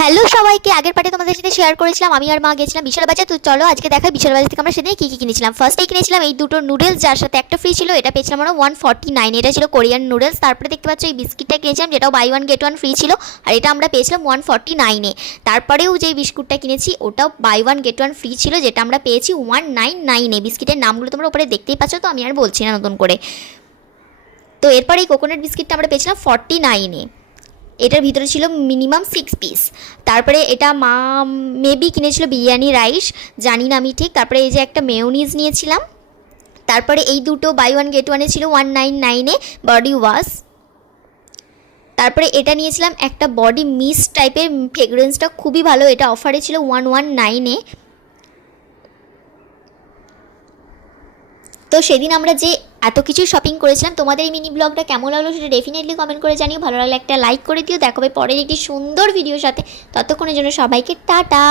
Hello সবাইকে, আগের পার্টে তোমাদের সাথে শেয়ার করেছিলাম আমি আর মা গেছিলাম বিশাল বাজার। তো চলো আজকে দেখাই বিশাল বাজার থেকে আমরা সেদিন কী কী কিনেছিলাম। ফার্স্টেই কিনেছিলাম এই দুটো নুডলস, যার সাথে একটা ফ্রি ছিল। এটা পেয়েছিলাম আমরা 149, এটা ছিল কোরিয়ান নুডলস। তারপরে দেখতে পাচ্ছ এই বিস্কিটটা কিনেছিলাম, যেটাও buy one get one free ছিল, আর এটা আমরা পেয়েছিলাম 149-এ। তারপরেও যে বিস্কুটটা কিনেছি ওটাও buy one get one free ছিল, যেটা আমরা পেয়েছি 199-এ। বিস্কিটের নামগুলো তোমরা উপরে দেখতেই পাচ্ছ, তো আমি আর বলছি না নতুন করে। তো এরপর এই কোকোনাট বিস্কিটটা আমরা পেয়েছিলাম 49-এ। এটার ভিতরে ছিল মিনিমাম 6 পিস। তারপরে এটা মা মেবি কিনেছিল বিরিয়ানি রাইস, জানি না আমি ঠিক। তারপরে এই যে একটা মেয়োনিজ নিয়েছিলাম। তারপরে এই দুটো বাই ওয়ান গেট ওয়ানে ছিল 199-এ বডি ওয়াশ। তারপরে এটা নিয়েছিলাম একটা বডি মিস্ট টাইপের, ফ্রেগরেন্সটা খুবই ভালো, এটা অফারে ছিল 119-এ। তো সেদিন আমরা যে এত কিছু শপিং করেছিলাম, তোমাদের এই মিনি ব্লগটা কেমন লাগলো সেটা ডেফিনেটলি কমেন্ট করে জানিও। ভালো লাগলে একটা লাইক করে দিও। দেখাবে পরের একটি সুন্দর ভিডিওর সাথে। ততক্ষণের জন্য সবাইকে টাটা।